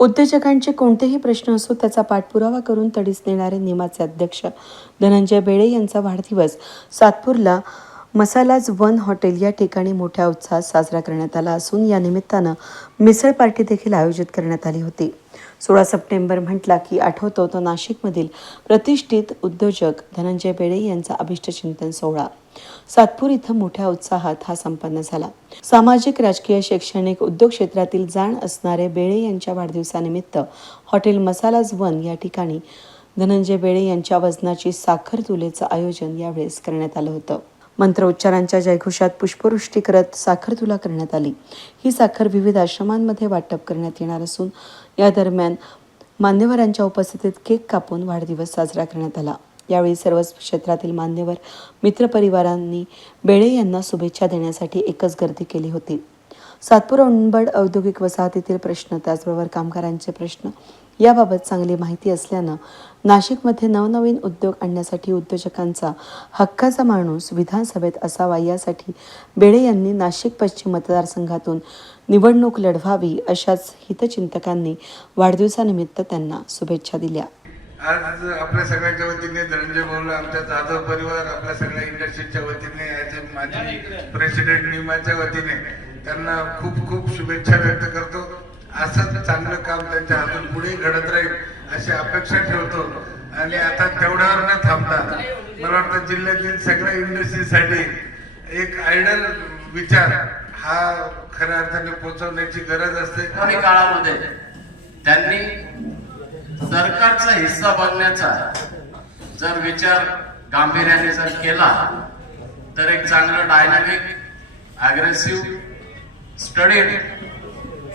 उद्योजकांचे कोणतेही प्रश्न असो त्याचा पाठपुरावा करून तडीस नेणारे निमाचे अध्यक्ष धनंजय बेळे यांचा वाढदिवस सातपूरला मसालाज वन हॉटेल या ठिकाणी मोठ्या उत्साहात साजरा करण्यात आला असून या निमित्तानं मिसळ पार्टी देखील आयोजित करण्यात आली होती. 16 सप्टेंबर म्हटला की आठवतो तो नाशिकमधील प्रतिष्ठित उद्योजक धनंजय बेळे यांचा अभिष्टचिंतन सोहळा. सातपूर इथं मोठ्या उत्साहात हा संपन्न झाला. सामाजिक, राजकीय, शैक्षणिक, उद्योग क्षेत्रातील जाण असणारे बेळे यांच्या वाढदिवसानिमित्त हॉटेल मसालाज वन या ठिकाणी धनंजय बेळे यांच्या वजनाची साखर तुलेचं आयोजन यावेळेस करण्यात आलं होतं. मंत्रोच्चारांच्या जयघोषात पुष्पवृष्टी करत साखर तुला करण्यात आली. ही साखर विविध आश्रमांमध्ये वाटप करण्यात येणार असून या दरम्यान मान्यवरांच्या उपस्थितीत केक कापून वाढदिवस साजरा करण्यात आला. यावेळी सर्व क्षेत्रातील मान्यवर मित्रपरिवारांनी बेळे यांना शुभेच्छा देण्यासाठी एकच गर्दी केली होती. सातपूर अंबड औद्योगिक वसाहतीतील प्रश्न त्याचबरोबर कामगारांचे प्रश्न याबाबत चांगली माहिती असल्यानं नाशिकमध्ये नवनवीन उद्योग आणण्यासाठी उद्योजकांचा हक्काचा माणूस विधानसभेत असावा यासाठी बेळे यांनी नाशिक पश्चिम मतदारसंघातून निवडणूक लढवावी अशाच हितचिंतकांनी वाढदिवसानिमित्त त्यांना शुभेच्छा दिल्या. आज आपल्या सगळ्यांच्या वतीने धनंजय भाऊ, आमच्या जाधव परिवार, आपल्या सगळ्या इंडस्ट्रीच्या वतीने, माझी प्रेसिडेंट निमाच्या वतीने त्यांना खूप खूप शुभेच्छा व्यक्त करतो. असंच चांगलं काम त्यांच्या हातून पुढे घडत राहील अशी अपेक्षा ठेवतो. आणि आता तेवढ्यावर न थांबता मला वाटतं जिल्ह्यातील सगळ्या इंडस्ट्रीसाठी एक आयडल विचार हा खऱ्या अर्थाने पोहोचवण्याची गरज असते. कमी काळामध्ये त्यांनी सरकारचा हिस्सा बनण्याचा जर विचार गांभीर्याने जर केला तर एक चांगलं डायनामिक, अग्रेसिव्ह, स्टडीड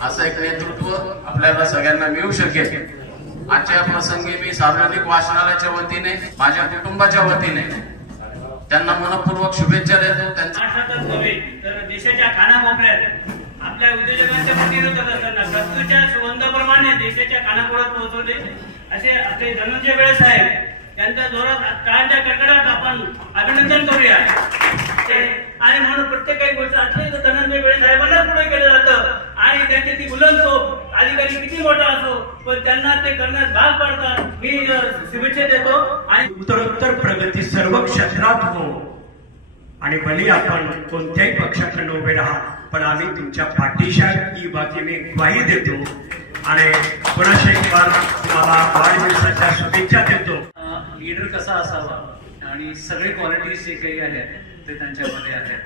असं एक नेतृत्व आपल्याला सगळ्यांना मिळू शकेल. आजच्या प्रसंगी मी सार्वजनिक वाचनालयाच्या वतीने, माझ्या कुटुंबाच्या वतीने त्यांना मनपूर्वक शुभेच्छा देतो. देशाच्या कानाकोपऱ्यात आपल्या उद्योजकांच्या प्रतिनिधित्व करताना प्रत्येच्या सुगंधाप्रमाणे देशाच्या कानाकोपऱ्यात पोहोचवले असे आपले धनंजय बेळे साहेब यांच्या जोरात टाळ्यांच्या कडकडाट आपण अभिनंदन करूया. आणि म्हणून प्रत्येक काही गोष्ट असली तर धनंजय बेळे साहेबांना पुढे केलं जातं आणि त्यांची ती बुलंद सोप अधिकारी किती मोठा असो पण त्यांना ते करण्यास भाग पाडतात. मी शुभेच्छा देतो आणि उत्तरोत्तर प्रगती सर्व क्षेत्रात हो आणि भले आपण कोणत्याही पक्षाकडून उभे राहा पण आम्ही तुमच्या पाठीशी ही बाकी मी ग्वाही देतो आणि पुन्हा एक बार तुम्हाला वाढदिवसाच्या शुभेच्छा देतो. लीडर कसा असावा आणि सगळे क्वालिटीज जे काही आहेत ते त्यांच्यामध्ये आहेत.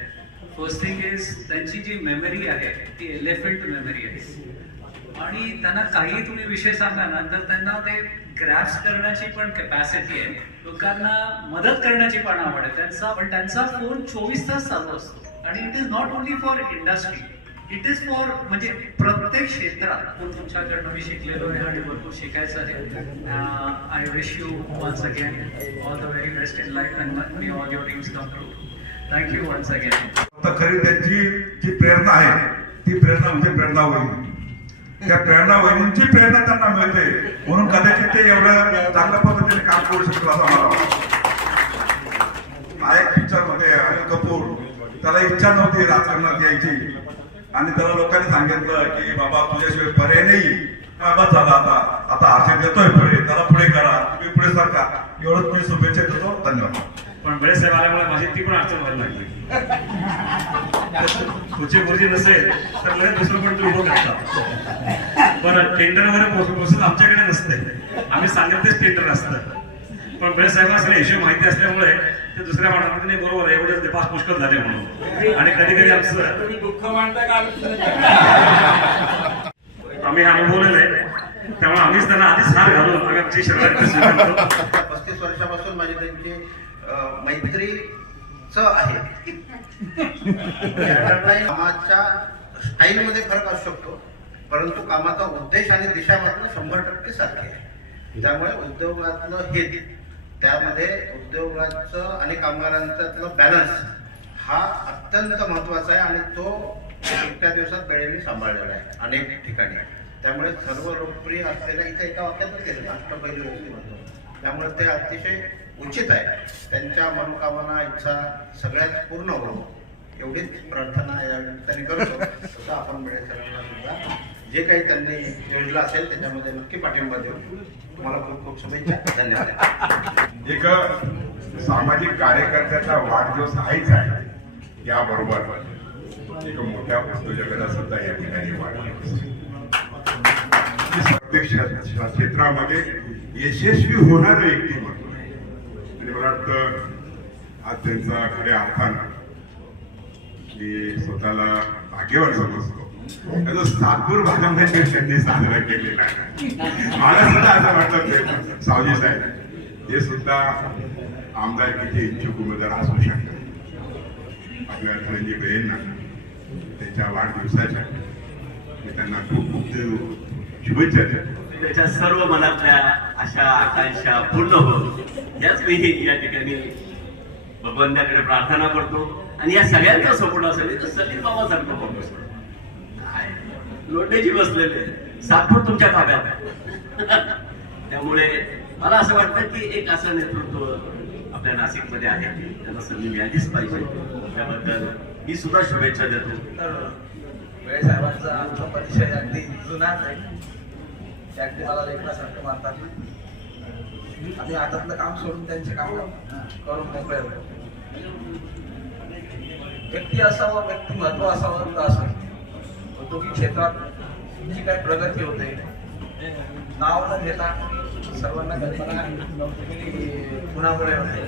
फर्स्ट थिंग इज त्यांची जी मेमरी आहे ती एलिफंट मेमरी आहे आणि त्यांना काही तुम्ही विषय सांगा नंतर त्यांना ते ग्रॅप्स करण्याची पण कॅपॅसिटी आहे. लोकांना मदत करण्याची पण आवड आहे पण त्यांचा फोन 24 तास चालू असतो आणि it is not only for industry, it is for म्हणजे प्रत्येक क्षेत्रात तुमच्याकडनं मी शिकलेलो आहे आणि भरपूर शिकायचं आहे. I wish you once again all the very best in life and may all your dreams come true. Thank you once again. खरी त्यांची जी प्रेरणा आहे ती प्रेरणा म्हणजे प्रेरणा वहिनी. त्या प्रेरणा वहिनींची प्रेरणा त्यांना मिळते म्हणून कदाचित ते एवढं चांगल्या पद्धतीने काम करू शकतो असं मला वाटतं. नायक पिक्चर मध्ये अनिल कपूर त्याला इच्छा नव्हती राजकारणात यायची आणि त्याला लोकांनी सांगितलं की बाबा तुझ्याशिवाय पर्याय नाही, बस झाला आता आशा देतोय पुढे, त्याला पुढे करा, तुम्ही पुढे सरका. एवढंच मी शुभेच्छा देतो. धन्यवाद. पण बरेच साहेब आल्यामुळे माझी ती पण अडचण व्हायला लागली. तुझी गोजी नसेल तर मला दुसरं पण तू उभं करता पण टेंडर वगैरे प्रोसेस आमच्याकडे नसते. आम्ही सांगितलेच टेंडर असतं पण बरेच साहेबांना सगळे हिशोब माहिती असल्यामुळे ते दुसऱ्या माणसाने बरोबर एवढेच पाच पुष्कळ झाले म्हणून. आणि कधी कधी आमचं दुःख मांडता का आम्ही अनुभवलेलं आहे त्यामुळे आम्हीच त्यांना आधीच हार घालून आम्ही आमची शर्यत 35 वर्षापासून माझी त्यांची मैत्रीच आहे. कामाच्या स्टाईल मध्ये फरक असू शकतो परंतु कामाचा उद्देश आणि दिशा मात्र 100% सारखी आहे. त्यामुळे उद्योगातलं हित, त्यामध्ये उद्योगाचं आणि कामगारांच्यातलं बॅलन्स हा अत्यंत महत्वाचा आहे आणि तो एका दिवसात बेळेंनी सांभाळलेला आहे अनेक ठिकाणी. त्यामुळे सर्व लोकप्रिय असलेल्या इथे एका वाक्यातच केलं अष्टपैलू व्यक्ती म्हणतो. त्यामुळे ते अतिशय उचित आहे. त्यांच्या मनोकामना, इच्छा सगळ्यात पूर्ण होणं एवढीच प्रार्थना या निमित्ताने करतो. तसं आपण बेळे सरांना सुद्धा जे काही त्यांनी योजना असेल त्याच्यामध्ये नक्की पाठिंबा देऊ. तुम्हाला खूप खूप शुभेच्छा. धन्यवाद. एक सामाजिक कार्यकर्त्याचा वाढदिवस आहेच आहे, याबरोबर एक मोठ्या उद्योजकाचा सुद्धा या ठिकाणी वाढदिवस. प्रत्येक क्षेत्रामध्ये यशस्वी होणारं व्यक्तिमत्व आहे. आणि मला वाटतं आज त्यांचा खऱ्या अर्थानं की स्वतःला भाग्यवान समजतो त्याचा सातपूर भागामध्ये त्यांनी साजरा केलेला आहे. मला सुद्धा असं वाटतं ते सावजी साहेब हे सुद्धा आमदारकीचे इच्छुक उमेदवार असू शकतात. आपल्या धनंजय बेळेंना त्यांच्या वाढदिवसाच्या मी त्यांना खूप खूप शुभेच्छा देतो. त्याच्या सर्व मनातल्या आशा आकांक्षा पूर्ण हो याच मी या ठिकाणी भगवंताकडे प्रार्थना करतो. आणि या सगळ्यांचा सपोर्ट असेल तर सलीम बाबा सारखं लोटेची बसलेले सातपूर तुमच्या ताब्यात आहे. त्यामुळे मला असं वाटतं की एक असं नेतृत्व आपल्या नाशिकमध्ये आहे त्यांना संधी मिळालीच पाहिजे. त्याबद्दल मी सुद्धा शुभेच्छा देतो. वेळे साहेबांचा आमचा परिचय अगदी जुनाच आहे. ते अगदी मला लेखनासारखं मानतात. आम्ही हातातलं काम सोडून त्यांचे काम करून मोकळे होतो. व्यक्ती असावं, व्यक्तिमत्व असावं तर असं औद्योगिक क्षेत्रात जी काही प्रगती होते नाव न घेता सर्वांना कल्पना कुणामुळे होते.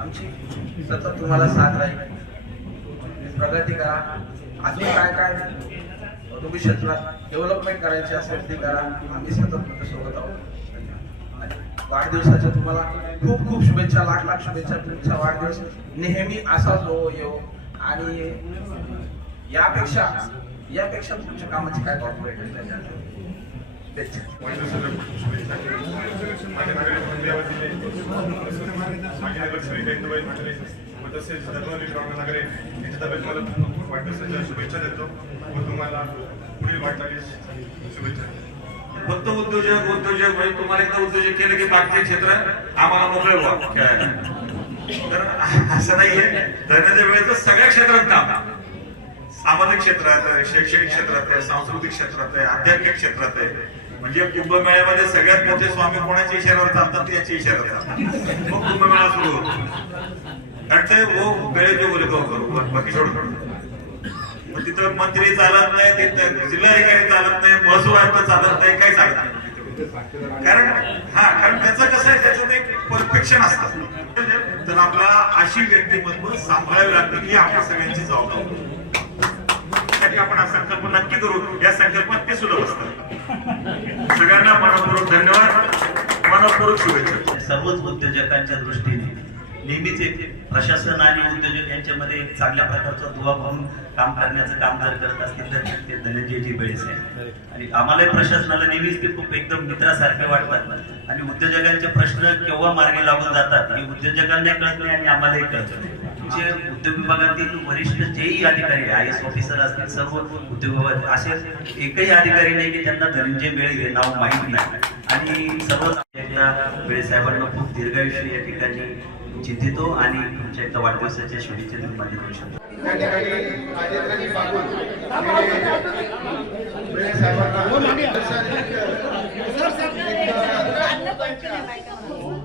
आमची सतत तुम्हाला साथ राहील. प्रगती करा. अजून काय काय औद्योगिक क्षेत्रात डेव्हलपमेंट करायची असेल ती करा. आम्ही सतत तुमच्या सोबत आहोत. वाढदिवसाच्या तुम्हाला खूप खूप शुभेच्छा. लाख लाख शुभेच्छा. तुमचा वाढदिवस नेहमी असाच हो येऊ. आणि यापेक्षा तुमच्या कामाची काय कॉर्पोरेट तसेच नगरे यांच्या ताब्यात मला खूप वाढदिवसाच्या शुभेच्छा देतो व तुम्हाला पुढील वाटचालीस शुभेच्छा. फक्त उद्योजक म्हणजे तुम्हाला एकदा उद्योजक केलं की बाकीचे क्षेत्र आम्हाला मोकळे व्हा खेळायला. तर असं नाहीये. धनंजय वेळेचं सगळ्या क्षेत्रात काम, सामाजिक क्षेत्रात आहे, शैक्षणिक क्षेत्रात आहे, सांस्कृतिक क्षेत्रात आहे, आध्यात्मिक क्षेत्रात आहे. म्हणजे कुंभमेळ्यामध्ये सगळ्यात मोठे स्वामी कोणाच्या इशाऱ्यावर चालतात याच्या इशाऱ्यावर चालतात. मग कुंभमेळा सुरू होतो. कारण ते वो वेळे जो बोले करू बाकी सोडून मग तिथं मंत्री चालत नाही, तिथं जिल्हाधिकारी चालत नाही, महसूल आयुक्त चालत नाही, काही चालत नाही. कारण त्याचं कसं आहे, त्याचं एक परफेक्शन असतं. तर आपला अशी व्यक्तिमत्व सांभाळावी लागते की आपल्या सगळ्यांची जबाबदारी. त्यासाठी आपण हा संकल्प नक्की करू. या संकल्पात ते सुलभ असतात. सगळ्यांना मनपूर्वक धन्यवाद, मनपूर्वक शुभेच्छा. सर्वच उद्योजकांच्या दृष्टीने नेहमीच एक प्रशासन आणि उद्योजक यांच्यामध्ये एक चांगल्या प्रकारचा दुवा म्हणून काम करण्याचं काम जर करत असतील तर ते धनंजयजी बेळेच आहे. आणि आम्हालाही प्रशासनाला नेहमीच ते खूप एकदम मित्रासारखे वाटतात. आणि उद्योजकांचे प्रश्न केव्हा मार्गी लागून जातात हे उद्योजकांना कळत नाही आणि आम्हालाही कळत नाही. तुमचे उद्योग विभागातील वरिष्ठ जेही अधिकारी IAS ऑफिसर असतील, सर्व उद्योग विभाग असे एकही अधिकारी नाही की त्यांना धनंजय बेळे हे नाव माहीत नाही. आणि सर्वच एकदा बेळे साहेबांना खूप दीर्घायुष्य या ठिकाणी चिंतितो आणि तुमच्या एकदा वाढदिवसाच्या शुभेच्छा निर्माण करू शकतो.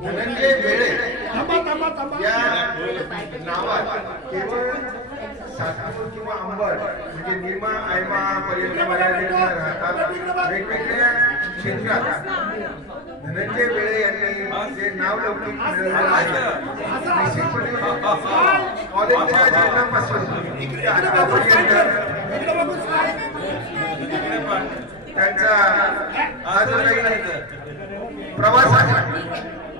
धनंजय बेळे या नावात केवळ सातपूर किंवा अंबड म्हणजे निमा आयमा पर्यंत मर्यादित न राहता वेगवेगळ्या क्षेत्रात धनंजय बेळे यांनी जे नाव लौकिक मिळवलेलं आहे निश्चितपणे कॉलेजच्या जीवनापासून ते आतापर्यंत त्यांचा हा जो काही प्रवास आहे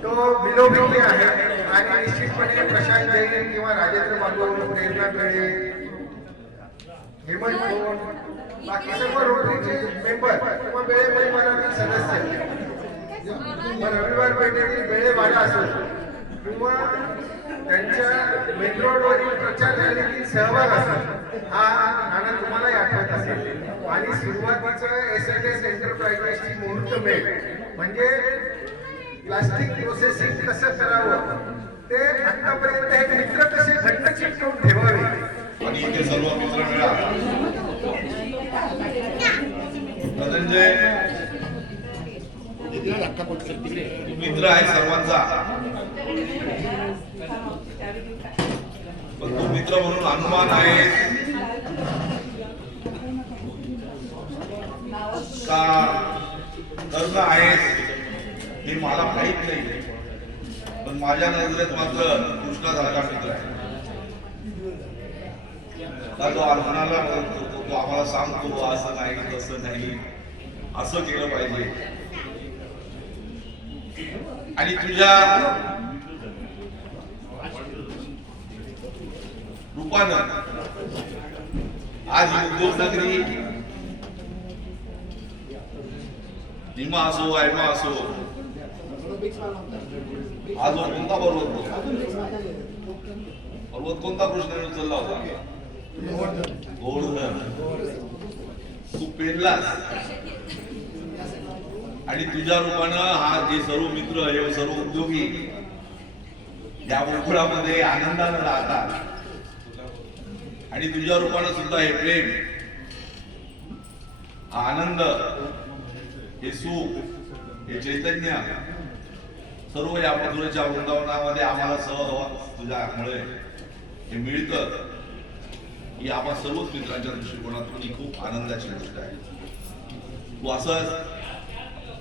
तो विलोभनीय आहे. आणि निश्चितपणे प्रशांत जैन किंवा राजेंद्र बाबू, प्रेरणा बेळे, हेमंत कोण, बाकी सर्व रोटरीचे मेंबर किंवा बेळे परिवारातील सदस्य रविवार पेठेतील बेळे वाडा असो किंवा त्यांच्या मेट्रो रोडवरील प्रचार रॅलीतील सहभाग असतो हा नाना तुम्हालाही आठवत असेल. आणि सुरुवातीचं SLS एंटरप्राइजेसची मुहूर्त मेळ म्हणजे प्लास्टिक प्रोसेसिंग कसं करावं ते आतापर्यंत हे मित्र कसे घट्ट चिकटवून ठेवावे. आणि इथे सर्व मित्र मिळा. धनंजय मित्र आहे सर्वांचा, पण तो मित्र म्हणून अनुमान आहे का कर्म आहे हे मला माहित नाही, पण माझ्या नजरेत मात्र कृष्णासारखा मित्र आहे. का तो आम्हाला तो आम्हाला सांगतो असं नाही तसं नाही, असं केलं पाहिजे. आणि तुझ्या रूपानं आज ही उद्योग नगरी भीमा असो आयमा असो, आज कोणता पर्वत होता, पर्वत कोणता कृष्णाने उचलला होता, गोवर्धन. तू पेरलास आणि तुझ्या रूपानं हा जे सर्व मित्र हे सर्व उद्योगी या गोकुळामध्ये आनंदानं राहतात. आणि तुझ्या रूपानं सुद्धा हे प्रेम, हा आनंद, हे सुख, हे चैतन्य सर्व या मधुरेच्या वृंदावनामध्ये आम्हाला सहवास तुझ्यामुळे हे मिळतं. ही आम्हा सर्वच मित्रांच्या दृष्टिकोनातून ही खूप आनंदाची गोष्ट आहे. तू असं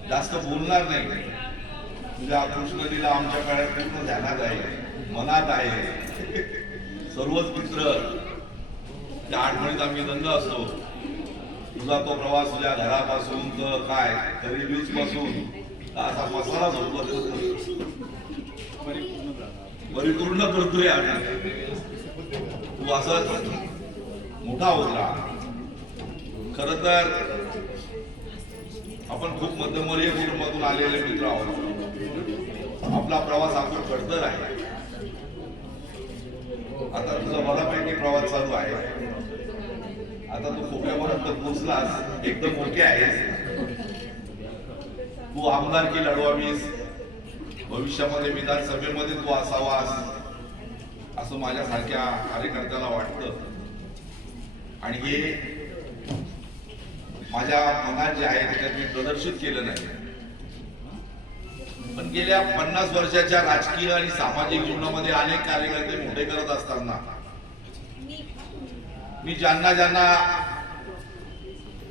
जास्त बोलणार नाही, तुझ्या कृष्णलीला आमच्या काळात पूर्ण ध्यानात आहे, मनात आहे. सर्वच मित्र त्या आठवणीत आम्ही दंग असतो. तुझा तो प्रवास तुझ्या घरापासून तर काय तरी बीच पासून असा मसाला झोपत परिपूर्ण करतोय आम्ही. तू असाच मोठा होत राहा. खर तर आपण खूप मध्यमवर्गीय कुटुंबातून आलेले मित्र आहोत. आपला प्रवास हा खूप खडतर आहे. आता तुझा बऱ्यापैकी प्रवास चालू आहे. आता तू खोक्यापर्यंत पोहोचलास, एकदम मोठे आहेस. तू आमदारकी लढवावीस, भविष्यामध्ये विधानसभेमध्ये तू असावास असं माझ्यासारख्या कार्यकर्त्याला वाटतं. आणि हे माझ्या मनात जे आहे त्याच्यात मी प्रदर्शित केलं नाही. पण गेल्या 50 वर्षाच्या राजकीय आणि सामाजिक जीवनामध्ये अनेक कार्यकर्ते मोठे करत असताना मी ज्यांना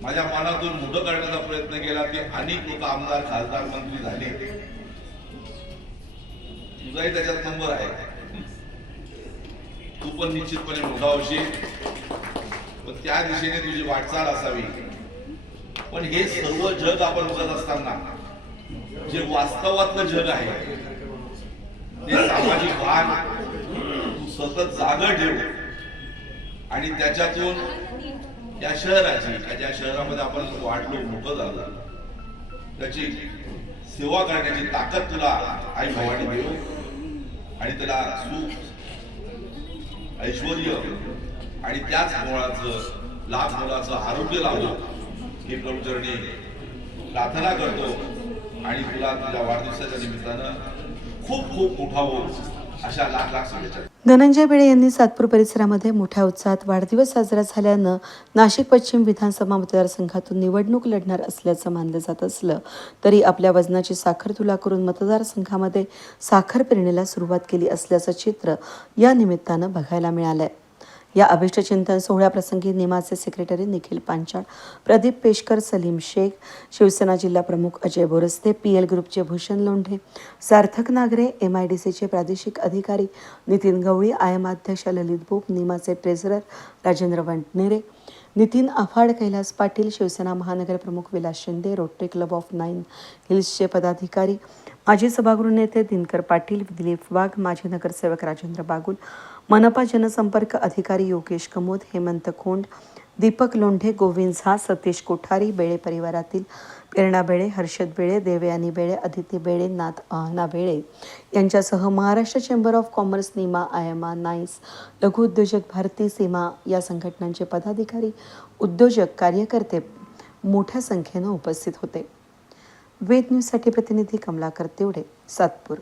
माझ्या मनातून मोठं करण्याचा प्रयत्न केला ते अनेक लोक आमदार, खासदार, मंत्री झाले. तुझाही त्याच्यात नंबर आहे. तू पण निश्चितपणे मोठा होशील, पण त्या दिशेने तुझी वाटचाल असावी. पण हे सर्व जग आपण बघत असताना जे वास्तवातलं जग आहे ते सामाजिक भान तू सतत जागा ठेव आणि त्याच्यातून त्या शहराची, ज्या शहरामध्ये आपण वाढलो मोठं झालं त्याची सेवा करण्याची ताकद तुला आई भवानी देऊ आणि त्याला सुख, ऐश्वर्य आणि त्याच मुळाचं लाख मुलाचं आरोग्य लावलं ही प्रभूचरणी प्रार्थना करतो. आणि तुला तुझ्या वाढदिवसाच्या निमित्तानं खूप खूप मोठा हो अशा लाख लाख शुभेच्छा. धनंजय बेळे यांनी सातपूर परिसरामध्ये मोठ्या उत्साहात वाढदिवस साजरा झाल्यानं नाशिक पश्चिम विधानसभा मतदारसंघातून निवडणूक लढणार असल्याचं मानलं जात असलं तरी आपल्या वजनाची साखर तुला करून मतदारसंघामध्ये साखर पेरणीला सुरुवात केली असल्याचं चित्र या निमित्तानं बघायला मिळालंय. या अभिष्टचिंतन सोहळ्याप्रसंगी निमाचे सेक्रेटरी निखिल पांचाळ, प्रदीप पेशकर, सलीम शेख, शिवसेना जिल्हा प्रमुख अजय बोरस्ते, PL ग्रुपचे भूषण लोंढे, सार्थक नागरे, MIDCचे प्रादेशिक अधिकारी नितीन गवळी, IM अध्यक्ष ललित बोप, निमाचे ट्रेझरर राजेंद्र वंटनेरे, नितीन आफाड, कैलास पाटील, शिवसेना महानगर प्रमुख Vilas Shinde, rotary club of 9 हिल्सचे पदाधिकारी, माजी सभागृह नेते दिनकर पाटील, दिलीप वाघ, माजी नगरसेवक राजेंद्र बागुल, मनपा जनसंपर्क अधिकारी योगेश कमोद, हेमंत खोंड, दीपक लोंढे, गोविंद झा, सतीश कोठारी, बेळे परिवारातील प्रेरणा बेळे, हर्षद बेळे, देवयानी बेळे, अदिती बेळे, नाथ अहना बेळे यांच्यासह Maharashtra chamber of commerce, Nima, Aima, nice, लघु उद्योजक भारती, सीमा या संघटनांचे पदाधिकारी, उद्योजक, कार्यकर्ते मोठ्या संख्येनं उपस्थित होते. वेद न्यूजसाठी प्रतिनिधी कमलाकर तेवढे, सातपूर.